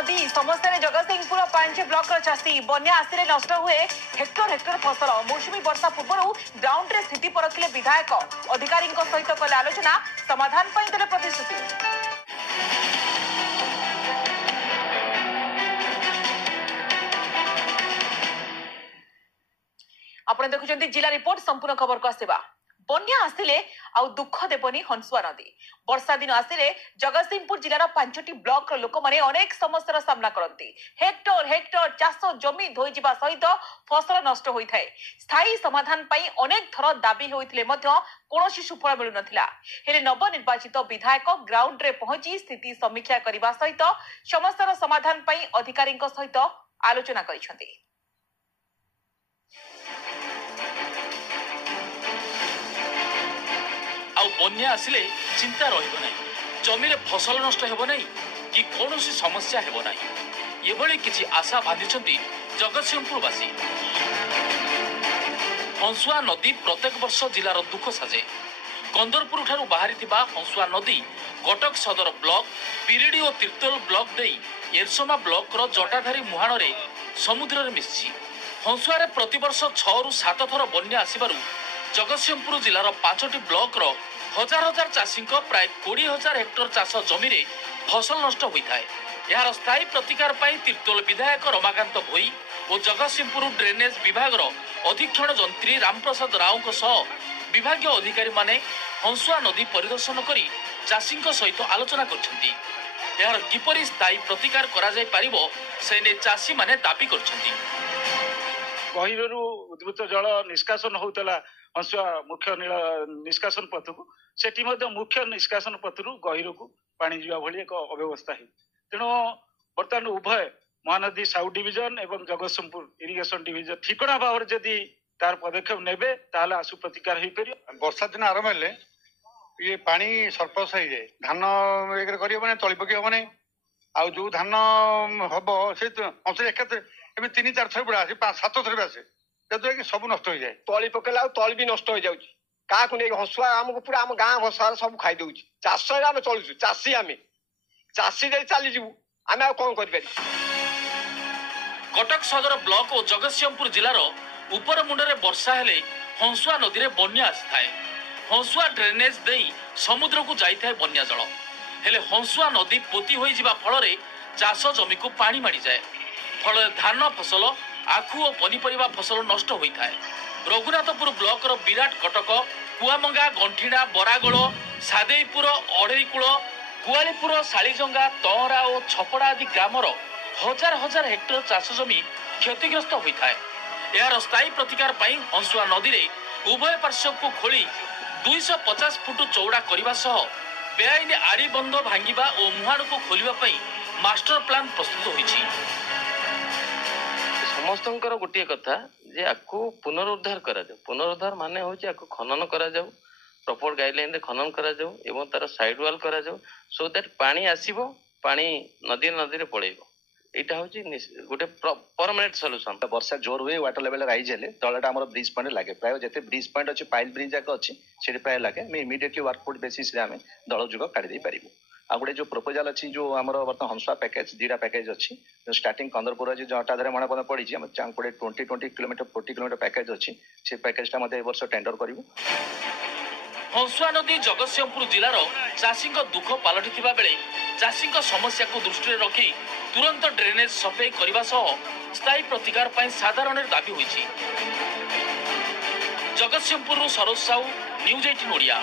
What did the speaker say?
नदी समस्या जगतसिंहपुर 5 ब्लॉक चाषी बन्या आसिले नष्ट हुए हेक्टर हेक्टर फसल मौसुमी वर्षा पूर्व ग्राउंड रे स्थिति परखिले विधायक अधिकारी सहित कले आलोचना समाधान देले प्रतिश्रुति। आपण देखुचंती जिला रिपोर्ट संपूर्ण खबर को आसेबा। बन्या आसिले आउ दुख देबनी हंसुआ नदी। वर्षा दिन आसिले जगतसिंहपुर जिलार 5टी ब्लॉक लोक माने अनेक समस्यार सामना करती। हेक्टर हेक्टर चाष जमी धोई जिबा सहित फसल नष्ट होई थाए। स्थायी समाधान पई अनेक थर दाबी होइथिले मध्य कोनोसी सुफल मिलु नथिला। हेले नवनिर्वाचित विधायक ग्राउंड रे पहुंची स्थिति समीक्षा करिबा सहित समस्यार समाधान पई अधिकारीक सहित आलोचना करिसंती। बन्या आसिले चिंता रहिबो नै, जमीरे फसल नष्ट हेबो नै कि कोनोसी समस्या हेबो नै, एभଳି किछि आशा बांधिछंती जगतसिंहपुरवासी। हंसुआ नदी प्रत्येक वर्ष जिलार दुख साजे। कंदरपुर ठारू बाहरिथिबा हंसुआ नदी कटक सदर ब्लॉक पिरिडी और तीर्तोल ब्लॉक देई एरसोमा ब्लॉक रो जटाधारी मुहाण रे समुद्र रे मिसछि। हंसुआ रे प्रतिवर्ष 6 रु 7 थर बन्या आसीबारु जगतसिंहपुर जिलार 5टी ब्लॉक रो हजार हजार चाषी प्राय 20,000 हेक्टर चाष जमी फसल नष्ट होता है। यार स्थायी प्रतिकार पाई तीर्तोल विधायक रमाकांत भोई और जगतसिंहपुर ड्रेनेज विभाग अधीक्षण जंत्री रामप्रसाद राव सह विभाग अधिकारी माने हंसुआ नदी परिदर्शन करी चाषी सहित आलोचना करछंती। यार किपरि स्थायी प्रतिकार करा जाय पारिबो सेने चाषी माने दाबी करछंती। गहिरु उद्भूत जल निष्कासन होतला हंसुआ मुख्य निष्कासन पथ को सेठी मध्य मुख्य निष्कासन पथरु गहिर को पानी जीवा भली एक अव्यवस्था है। तेणु बर्तमान उभय महानदी साउथ डिविजन एवं जगतसिंहपुर इरिगेशन डिविजन ठिकणा भाव जदि तार पदक्षेप नेबे ताले आसु प्रतिकार होई परियो। वर्षा दिन आरंभ हेले ये पानी सरप्लस हो जाए, धान एक करी हबने तଳି पकी हबने आ जो धान हबो से अंश एकात्र एबे 3-4 थर बुड़ा आसे 5-7 थर आसे जदि कि सब नष्ट हो जाए। तଳି पकेला तଳି भी नष्ट हो जाउची। काकु नै हंसुआ हमको पूरा हम गां भसार सब खाई दउची। चाष रे हम चलुछु, चाषी आमे चाषी रे चली जिवु आमे आ कोन करि पारि। कटक सदर ब्लॉक और जगतसिंहपुर जिलार ऊपर मुंडरे वर्षा हेले हंसुआ नदी रे बन्या आस्थाए। हंसुआ ड्रेनेज देई समुद्र को जाइथाय बन्या जल। हेले हंसुआ नदी पोती होई जिबा फल रे चाष जमी को पानी माडी जाए। फल धान फसल आखु और पनीपरिबा फसल नष्ट होई थाए। रघुनाथपुर ब्लॉक रो विराट कटक कुआमंगा गंठिना बरागोल सादेईपुर अढ़ईकूल कुआलीपुर शालीजंगा तहरा और छपड़ा आदि ग्रामर हजार हजार हेक्टर चाष जमी क्षतिग्रस्त होता है। यार स्थायी प्रतिकार पाई हंसुआ नदी रे उभय पार्श्व को खोली 250 फुट चौड़ा करने सह बेआईन आड़ी बंध भांगिबा और मुहाड़ को खोलिबा पई मास्टर प्लान प्रस्तुत होईछि। समस्तंकर गोटे कथा जे आकु पुनरुद्धार करा जाऊ। पुनरुद्धार माने होची आकु खनन करा जाऊ, प्रॉपर गाइडलाइन रे खनन करा जाऊ एवं तार साइड वाल करा जाऊ सो दैट पानी आसीबो, पानी नदी रे पळेइबो। एटा होची गोटे परमानेंट सॉल्यूशन। वर्षा जोर हुए वाटर लेवल राइज हेले तळटा हमर ब्रिज पॉइंट लागे प्राय जते ब्रिज पॉइंट अछि पाइल ब्रिज जाक अछि सेठी प्राय लागे मे इमीडिएटली वर्क फुट बेसिस रे हमें दळ जुग काढी दे परिबो। आ गोटे जो प्रपोजल अच्छी जो आम बर्तमान हंसुआ पैकेज 2टा पैकेज अच्छी जो स्टार्टिंग कंदरपुर जो जटाधारे मन पद पड़ी चांगपड़े 20 किलोमीटर 40 किलोमीटर पैकेज अच्छी से पैकेजटा मते वर्ष टेंडर करिवो। हंसुआ नदी जगतसिंहपुर जिलार चाषी दुख पलटि बेले चाषी समस्या को दृष्टि रखी तुरंत ड्रेनेज सफाई करने सह स्थायी प्रतिकार पाई साधारण दाबी होईछि। जगतसिंहपुर सरोज साहू, न्यूज 18 ओडिया।